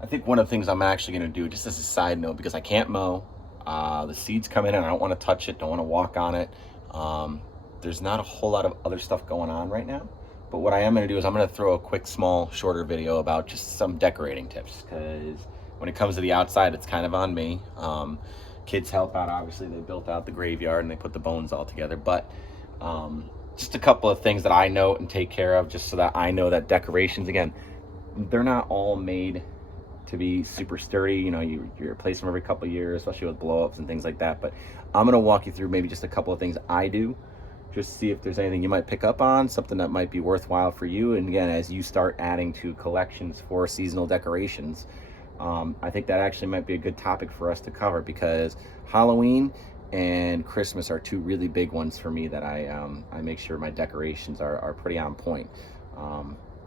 I think one of the things I'm actually going to do, just as a side note, because I can't mow, the seeds come in and I don't want to touch it, don't want to walk on it. There's not a whole lot of other stuff going on right now. But what I am going to do is I'm going to throw a quick, small, shorter video about just some decorating tips. Because when it comes to the outside, it's kind of on me. Kids help out, obviously. They built out the graveyard and they put the bones all together. But just a couple of things that I note and take care of, just so that I know that decorations, again, they're not all made to be super sturdy. You know, you replace them every couple of years, especially with blow-ups and things like that. But I'm going to walk you through maybe just a couple of things I do, just see if there's anything you might pick up on, something that might be worthwhile for you. And again, as you start adding to collections for seasonal decorations, I think that actually might be a good topic for us to cover, because Halloween and Christmas are two really big ones for me that I make sure my decorations are pretty on point.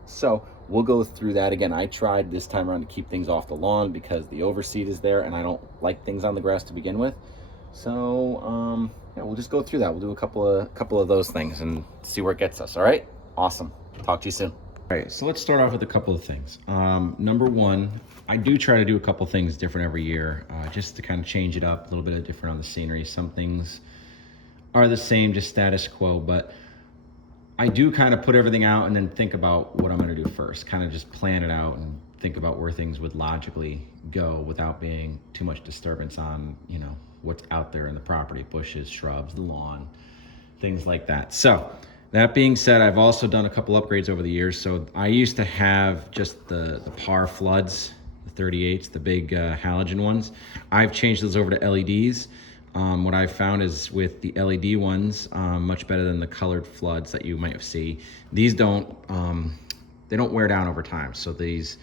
So we'll go through that. Again, I tried this time around to keep things off the lawn because the overseed is there and I don't like things on the grass to begin with. So yeah, we'll just go through that. We'll do a couple of those things and see where it gets us. All right, awesome. Talk to you soon. All right, so let's start off with a couple of things. Number one, I do try to do a couple things different every year, just to kind of change it up, a little bit of different on the scenery. Some things are the same, just status quo, but I do kind of put everything out and then think about what I'm going to do first, kind of just plan it out and think about where things would logically go without being too much disturbance on, you know, what's out there in the property, bushes, shrubs, the lawn, things like that. So that being said, I've also done a couple upgrades over the years. So I used to have just the par floods, the 38s, the big halogen ones. I've changed those over to LEDs. What I've found is with the LED ones, much better than the colored floods that you might see. These don't, they don't wear down over time. So these,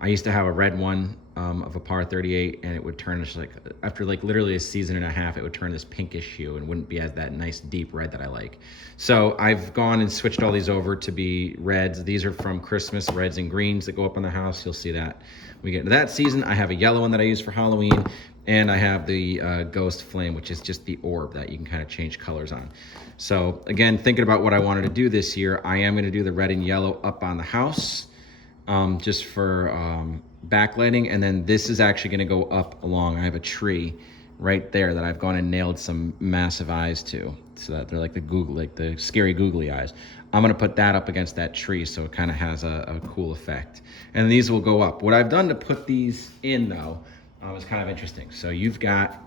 I used to have a red one of a par 38, and it would turn just like, after like literally a season and a half, it would turn this pinkish hue and wouldn't be as that nice deep red that I like. So I've gone and switched all these over to be reds. These are from Christmas, reds and greens that go up on the house. You'll see that we get into that season. I have a yellow one that I use for Halloween. And I have the Ghost Flame, which is just the orb that you can kind of change colors on. So again, thinking about what I wanted to do this year, I am going to do the red and yellow up on the house, just for backlighting. And then this is actually going to go up along. I have a tree right there that I've gone and nailed some massive eyes to, so that they're like the scary googly eyes. I'm going to put that up against that tree, so it kind of has a cool effect. And these will go up. What I've done to put these in, though, was kind of interesting. So you've got,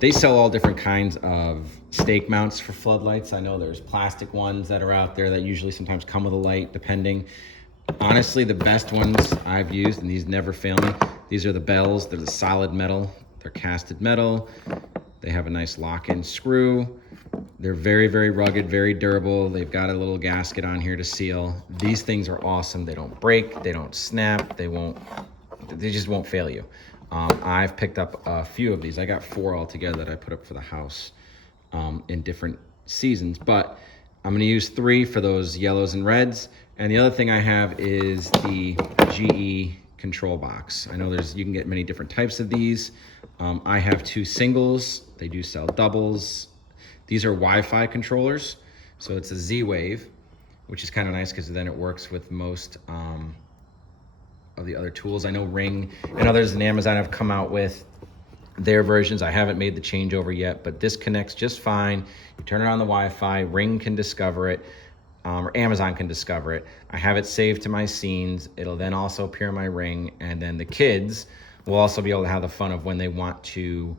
they sell all different kinds of stake mounts for floodlights. I know there's plastic ones that are out there that usually sometimes come with a light, depending. Honestly, the best ones I've used, and these never fail me, these are the bells. They're the solid metal. They're casted metal. They have a nice lock-in screw. They're very, very rugged, very durable. They've got a little gasket on here to seal. These things are awesome. They don't break, they don't snap, they just won't fail you. I've picked up a few of these. I got 4 altogether that I put up for the house in different seasons, but I'm gonna use 3 for those yellows and reds. And the other thing I have is the GE control box. I know you can get many different types of these. I have 2 singles. They do sell doubles. These are Wi-Fi controllers. So it's a Z-Wave, which is kind of nice because then it works with most of the other tools. I know Ring and others in Amazon have come out with their versions. I haven't made the changeover yet, but this connects just fine. You turn it on the Wi-Fi, Ring can discover it, or Amazon can discover it. I have it saved to my scenes. It'll then also appear in my Ring, and then the kids will also be able to have the fun of when they want to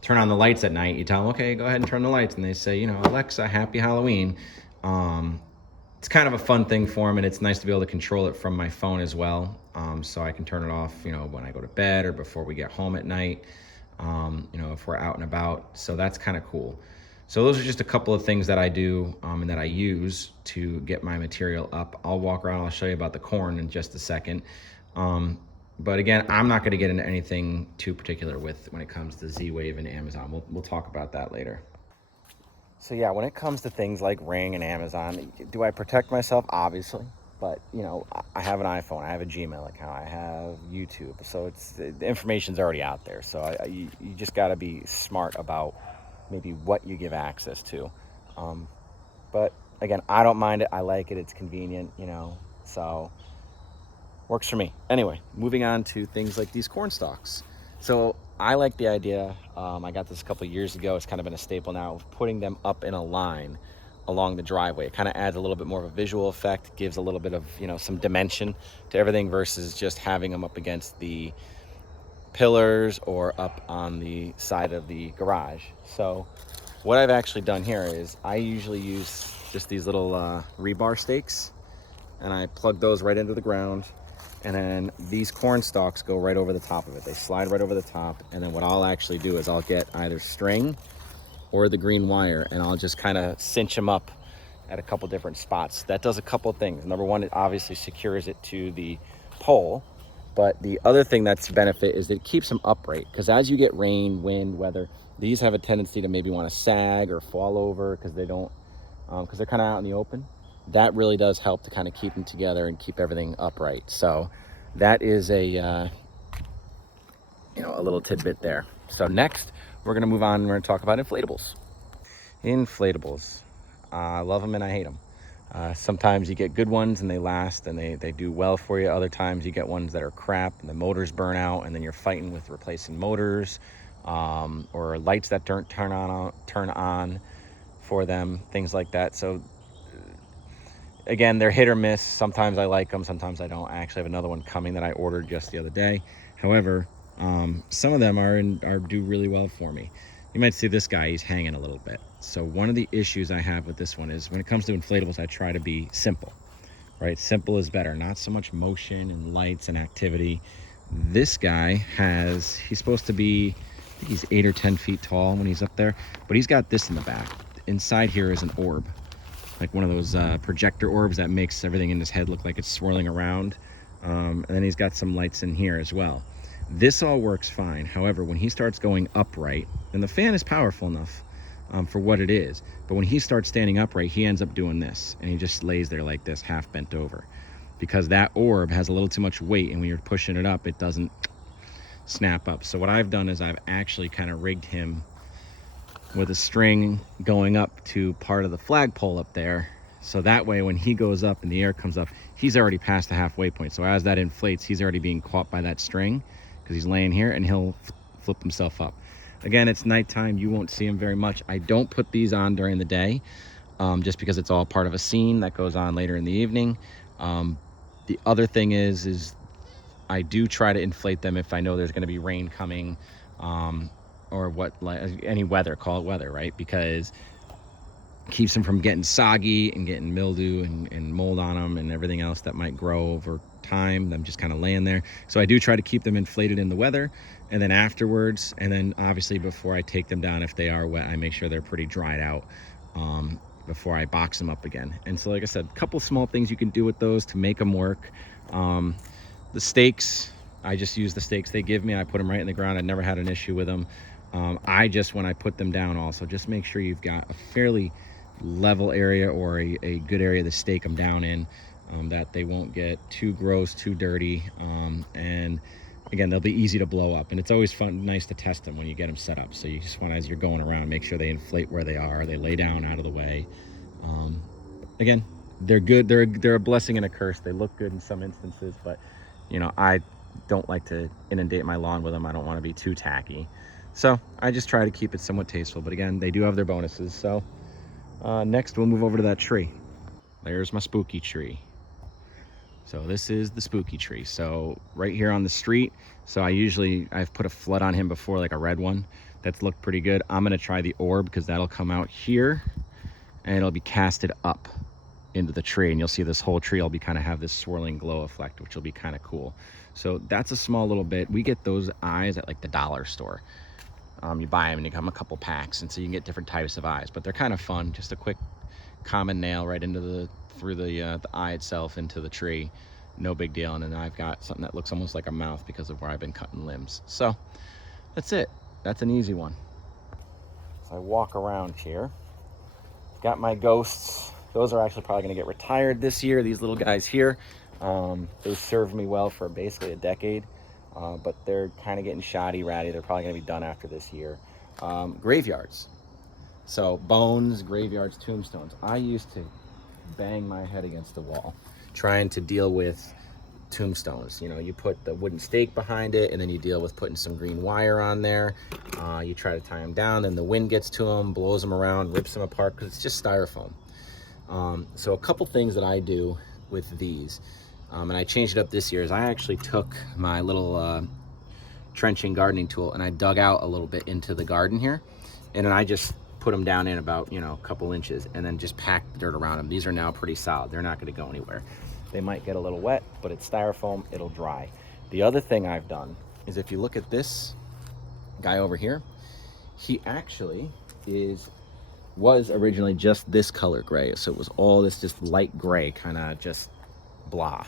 turn on the lights at night. You tell them, okay, go ahead and turn the lights, and they say, you know, Alexa, happy Halloween. It's kind of a fun thing for them, and it's nice to be able to control it from my phone as well. So I can turn it off, you know, when I go to bed or before we get home at night, you know, if we're out and about. So that's kind of cool. So those are just a couple of things that I do and that I use to get my material up. I'll walk around, I'll show you about the corn in just a second. But again, I'm not going to get into anything too particular when it comes to Z-Wave and Amazon. We'll talk about that later. So yeah, when it comes to things like Ring and Amazon, do I protect myself? Obviously. But, you know, I have an iPhone, I have a Gmail account, I have YouTube. So the information's already out there. So you just got to be smart about maybe what you give access to. But again, I don't mind it. I like it. It's convenient, you know. So Works for me. Anyway, moving on to things like these corn stalks. So I like the idea, I got this a couple years ago, it's kind of been a staple now, of putting them up in a line along the driveway. It kind of adds a little bit more of a visual effect, gives a little bit of, some dimension to everything versus just having them up against the pillars or up on the side of the garage. So what I've actually done here is I usually use just these little rebar stakes, and I plug those right into the ground, and then these corn stalks go right over the top of it. They slide right over the top, and then what I'll actually do is I'll get either string or the green wire, and I'll just kind of cinch them up at a couple different spots. That does a couple things. Number one, it obviously secures it to the pole, but the other thing that's a benefit is that it keeps them upright, because as you get rain, wind, weather, these have a tendency to maybe want to sag or fall over because they don't, because they're kind of out in the open. That really does help to kind of keep them together and keep everything upright. So that is a little tidbit there. So next, we're going to move on and we're going to talk about inflatables. Inflatables. I love them and I hate them. Sometimes you get good ones and they last and they do well for you. Other times you get ones that are crap and the motors burn out, and then you're fighting with replacing motors, or lights that don't turn on for them, things like that. So again, they're hit or miss. Sometimes I like them, sometimes I don't. I actually have another one coming that I ordered just the other day. However, some of them do really well for me. You might see this guy, he's hanging a little bit. So one of the issues I have with this one is when it comes to inflatables, I try to be simple, right? Simple is better, not so much motion and lights and activity. This guy he's supposed to be, I think he's 8 or 10 feet tall when he's up there, but he's got this in the back. Inside here is an orb, like one of those projector orbs that makes everything in his head look like it's swirling around. And then he's got some lights in here as well. This all works fine. However, when he starts going upright, and the fan is powerful enough for what it is, but when he starts standing upright, he ends up doing this, and he just lays there like this, half bent over, because that orb has a little too much weight, and when you're pushing it up, it doesn't snap up. So what I've done is I've actually kind of rigged him with a string going up to part of the flagpole up there, so that way when he goes up and the air comes up, he's already past the halfway point. So as that inflates, he's already being caught by that string because he's laying here, and he'll flip himself up. Again, it's nighttime, you won't see him very much. I don't put these on during the day, just because it's all part of a scene that goes on later in the evening. The other thing is I do try to inflate them if I know there's going to be rain coming, or any weather, call it weather, right? Because it keeps them from getting soggy and getting mildew and mold on them and everything else that might grow over time, them just kind of laying there. So I do try to keep them inflated in the weather, and then afterwards, and then obviously before I take them down, if they are wet, I make sure they're pretty dried out before I box them up again. And so like I said, a couple small things you can do with those to make them work. The stakes, I just use the stakes they give me. I put them right in the ground. I never had an issue with them. When I put them down also, just make sure you've got a fairly level area or a good area to stake them down in, that they won't get too gross, too dirty, and again, they'll be easy to blow up. And it's always nice to test them when you get them set up. So you just want, as you're going around, make sure they inflate where they are, they lay down out of the way. Again, they're good. They're a blessing and a curse. They look good in some instances, but I don't like to inundate my lawn with them. I don't want to be too tacky. So I just try to keep it somewhat tasteful, but again, they do have their bonuses. So next we'll move over to that tree. There's my spooky tree. So this is the spooky tree. So right here on the street. So I've put a flood on him before, like a red one. That's looked pretty good. I'm gonna try the orb, because that'll come out here and it'll be casted up into the tree, and you'll see this whole tree will be kind of have this swirling glow effect, which will be kind of cool. So that's a small little bit. We get those eyes at like the dollar store. You buy them and you come a couple packs, and so you can get different types of eyes, but they're kind of fun. Just a quick common nail right into through the eye itself into the tree. No big deal. And then I've got something that looks almost like a mouth because of where I've been cutting limbs. So that's it. That's an easy one. So I walk around here. Got my ghosts. Those are actually probably going to get retired this year. These little guys here, they served me well for basically a decade, but they're kind of getting shoddy, ratty. They're probably going to be done after this year. Graveyards. So bones, graveyards, tombstones. I used to bang my head against the wall trying to deal with tombstones. You know, you put the wooden stake behind it, and then you deal with putting some green wire on there. You try to tie them down, then the wind gets to them, blows them around, rips them apart, because it's just styrofoam. So a couple things that I do with these, and I changed it up this year, is I actually took my little trenching gardening tool and I dug out a little bit into the garden here, and then I just put them down in about, you know, a couple inches, and then just pack the dirt around them. These are now pretty solid. They're not going to go anywhere. They might get a little wet, but it's styrofoam, it'll dry. The other thing I've done is, if you look at this guy over here, he actually was originally just this color gray. So it was all this just light gray, kind of just blah.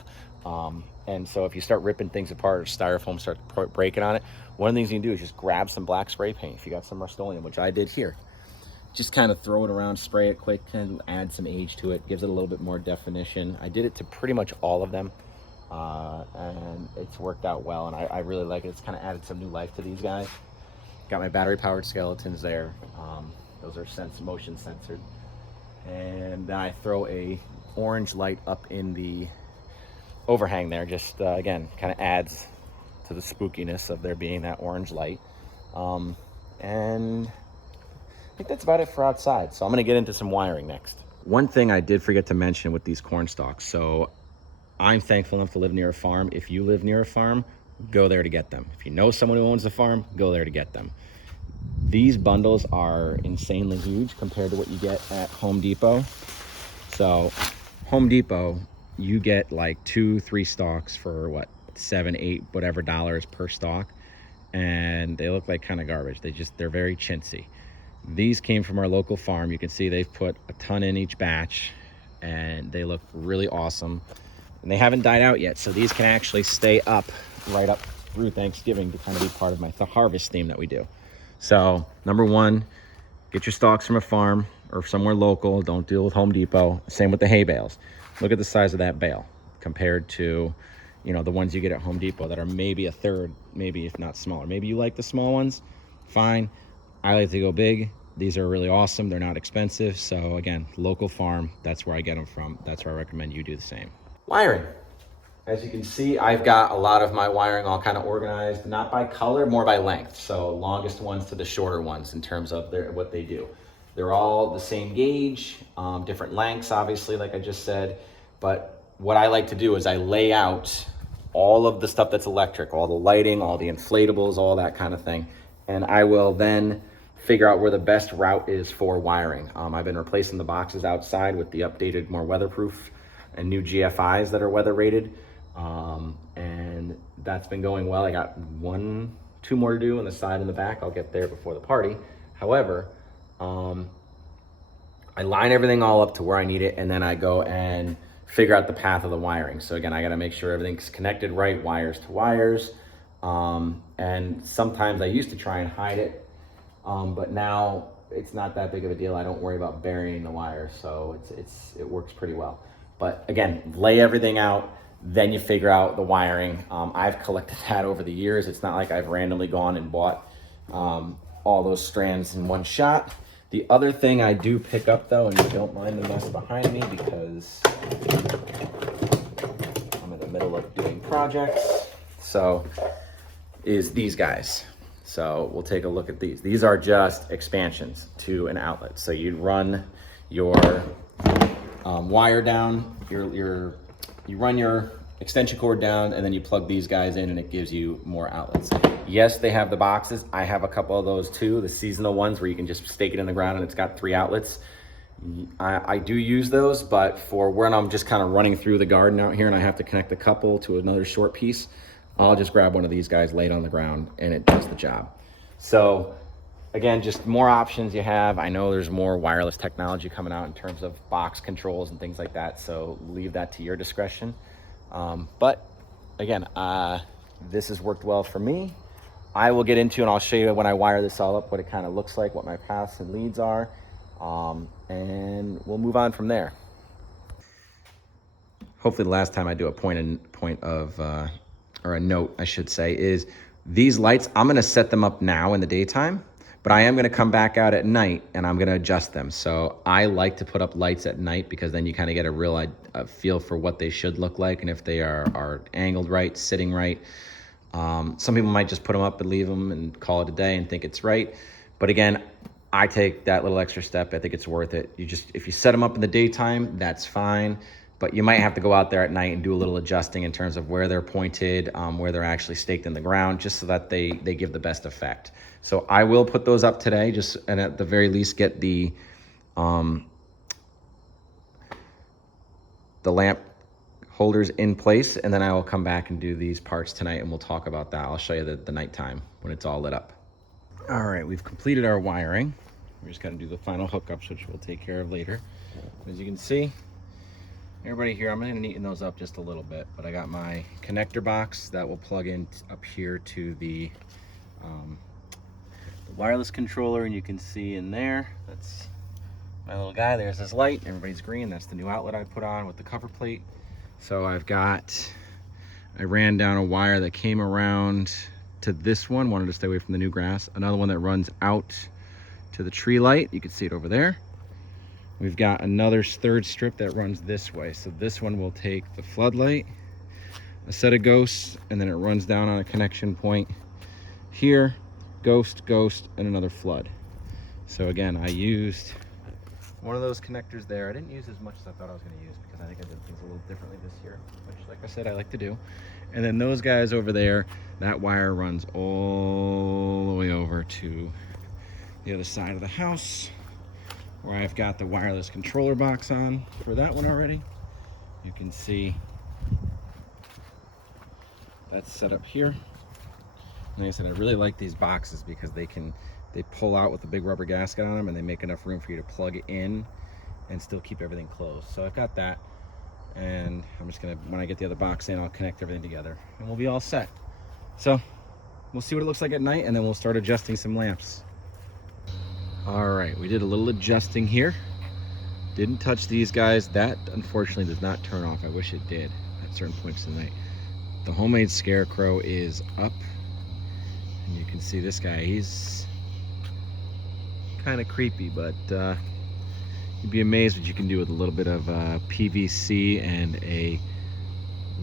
And so if you start ripping things apart, or styrofoam starts breaking on it, one of the things you can do is just grab some black spray paint. If you got some Rust-Oleum, which I did here, just kind of throw it around, spray it quick, and add some age to it, gives it a little bit more definition. I did it to pretty much all of them, and it's worked out well, and I really like it. It's kind of added some new life to these guys. Got my battery-powered skeletons there. Those are motion censored. And then I throw a orange light up in the overhang there, just again, kind of adds to the spookiness of there being that orange light. And I think that's about it for outside. So I'm gonna get into some wiring next. One thing I did forget to mention with these corn stalks. So I'm thankful enough to live near a farm. If you live near a farm, go there to get them. If you know someone who owns a farm, go there to get them. These bundles are insanely huge compared to what you get at Home Depot. So Home Depot, you get like 2-3 stalks for what, $7, $8, whatever dollars per stalk, and they look like kind of garbage. They're very chintzy. These came from our local farm. You can see they've put a ton in each batch, and they look really awesome. And they haven't died out yet, so these can actually stay up right up through Thanksgiving to kind of be part of my harvest theme that we do. So number one, get your stalks from a farm or somewhere local. Don't deal with Home Depot. Same with the hay bales. Look at the size of that bale compared to, you know, the ones you get at Home Depot that are maybe a third, maybe if not smaller. Maybe you like the small ones, fine. I like to go big. These are really awesome. They're not expensive. So again, local farm, that's where I get them from. That's where I recommend you do the same. Wiring. As you can see, I've got a lot of my wiring all kind of organized, not by color, more by length. So longest ones to the shorter ones in terms of what they do. They're all the same gauge, different lengths, obviously, like I just said. But what I like to do is I lay out all of the stuff that's electric, all the lighting, all the inflatables, all that kind of thing. And I will then figure out where the best route is for wiring. I've been replacing the boxes outside with the updated, more weatherproof and new GFIs that are weather rated. And that's been going well. I got 1-2 more to do on the side and the back. I'll get there before the party. However, I line everything all up to where I need it, and then I go and figure out the path of the wiring. So again, I got to make sure everything's connected right, wires to wires. And sometimes I used to try and hide it, but now it's not that big of a deal. I don't worry about burying the wires, so it works pretty well. But again, lay everything out, then you figure out the wiring. I've collected that over the years. It's not like I've randomly gone and bought all those strands in one shot. The other thing I do pick up though, and you don't mind the mess behind me because I'm in the middle of doing projects, so is these guys. So we'll take a look at these. These are just expansions to an outlet. So you'd run your wire down, you run your extension cord down, and then you plug these guys in and it gives you more outlets. Yes, they have the boxes. I have a couple of those too, the seasonal ones where you can just stake it in the ground and it's got 3 outlets. I do use those, but for when I'm just kind of running through the garden out here and I have to connect a couple to another short piece, I'll just grab one of these guys, lay it on the ground, and it does the job. So again, just more options you have. I know there's more wireless technology coming out in terms of box controls and things like that, so leave that to your discretion. But again, this has worked well for me. I will get into, and I'll show you when I wire this all up, what it kind of looks like, what my paths and leads are, and we'll move on from there. Hopefully the last time I do a point of or a note, I should say, is these lights, I'm gonna set them up now in the daytime, But I am going to come back out at night and I'm going to adjust them. So I like to put up lights at night because then you kind of get a real feel for what they should look like and if they are angled right, sitting right. Some people might just put them up and leave them and call it a day and think it's right. But again, I take that little extra step. I think it's worth it. If you set them up in the daytime, that's fine. But you might have to go out there at night and do a little adjusting in terms of where they're pointed, where they're actually staked in the ground, just so that they give the best effect. So I will put those up today, and at the very least get the lamp holders in place, and then I will come back and do these parts tonight, and we'll talk about that. I'll show you the nighttime when it's all lit up. All right, we've completed our wiring. We're just gonna do the final hookups, which we'll take care of later. As you can see, everybody here, I'm gonna neaten those up just a little bit, but I got my connector box that will plug in up here to the wireless controller, and you can see in there, that's my little guy. There's this light, everybody's green. That's the new outlet I put on with the cover plate. So I ran down a wire that came around to this one, wanted to stay away from the new grass. Another one that runs out to the tree light. You can see it over there. We've got another third strip that runs this way. So this one will take the floodlight, a set of ghosts, and then it runs down on a connection point here, ghost, and another flood. So again, I used one of those connectors there. I didn't use as much as I thought I was going to use because I think I did things a little differently this year, which, like I said, I like to do. And then those guys over there, that wire runs all the way over to the other side of the house, where I've got the wireless controller box on for that one already. You can see that's set up here. Like I said, I really like these boxes because they pull out with a big rubber gasket on them, and they make enough room for you to plug it in and still keep everything closed. So I've got that, and I'm just gonna, when I get the other box in, I'll connect everything together and we'll be all set. So we'll see what it looks like at night, and then we'll start adjusting some lamps. All right, we did a little adjusting here. Didn't touch these guys. That unfortunately does not turn off. I wish it did at certain points of the night. The homemade scarecrow is up, and you can see this guy. He's kind of creepy, but you'd be amazed what you can do with a little bit of PVC and a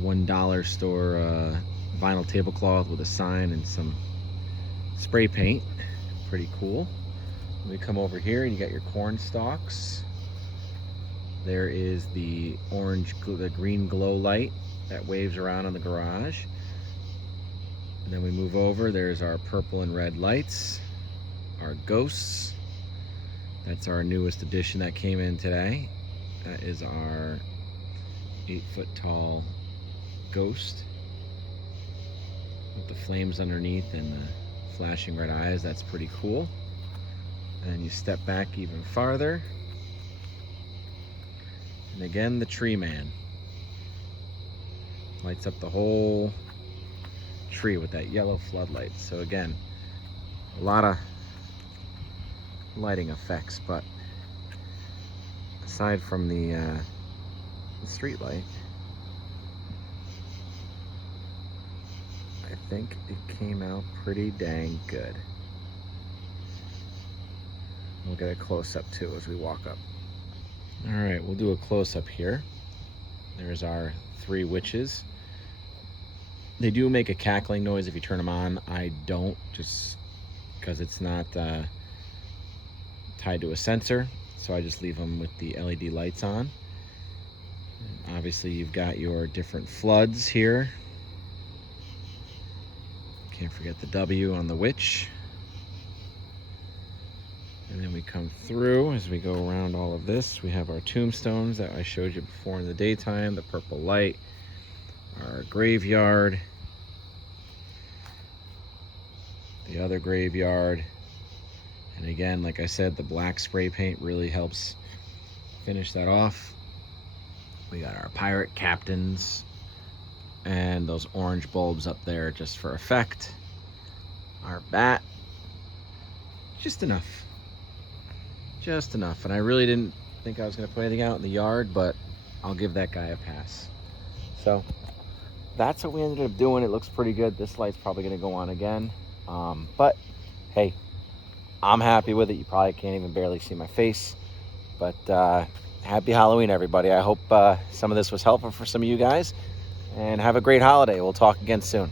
$1 store vinyl tablecloth with a sign and some spray paint. Pretty cool. We come over here and you got your corn stalks. There is the green glow light that waves around in the garage. And then we move over, there's our purple and red lights, our ghosts. That's our newest addition that came in today. That is our 8-foot tall ghost with the flames underneath and the flashing red eyes. That's pretty cool. And you step back even farther, and again the tree man lights up the whole tree with that yellow floodlight. So again, a lot of lighting effects, but aside from the street light, I think it came out pretty dang good. We'll get a close-up too as we walk up. All right, we'll do a close-up here. There's our 3 witches. They do make a cackling noise if you turn them on. I don't, just because it's not tied to a sensor, so I just leave them with the LED lights on. And obviously you've got your different floods here. Can't forget the W on the witch. And then we come through as we go around all of this. We have our tombstones that I showed you before in the daytime, the purple light, our graveyard, the other graveyard, and again, like I said, the black spray paint really helps finish that off. We got our pirate captains and those orange bulbs up there just for effect. Our bat, just enough. Just enough. And I really didn't think I was going to put anything out in the yard, but I'll give that guy a pass. So that's what we ended up doing. It looks pretty good. This light's probably going to go on again. But hey, I'm happy with it. You probably can't even barely see my face. But happy Halloween, everybody. I hope some of this was helpful for some of you guys. And have a great holiday. We'll talk again soon.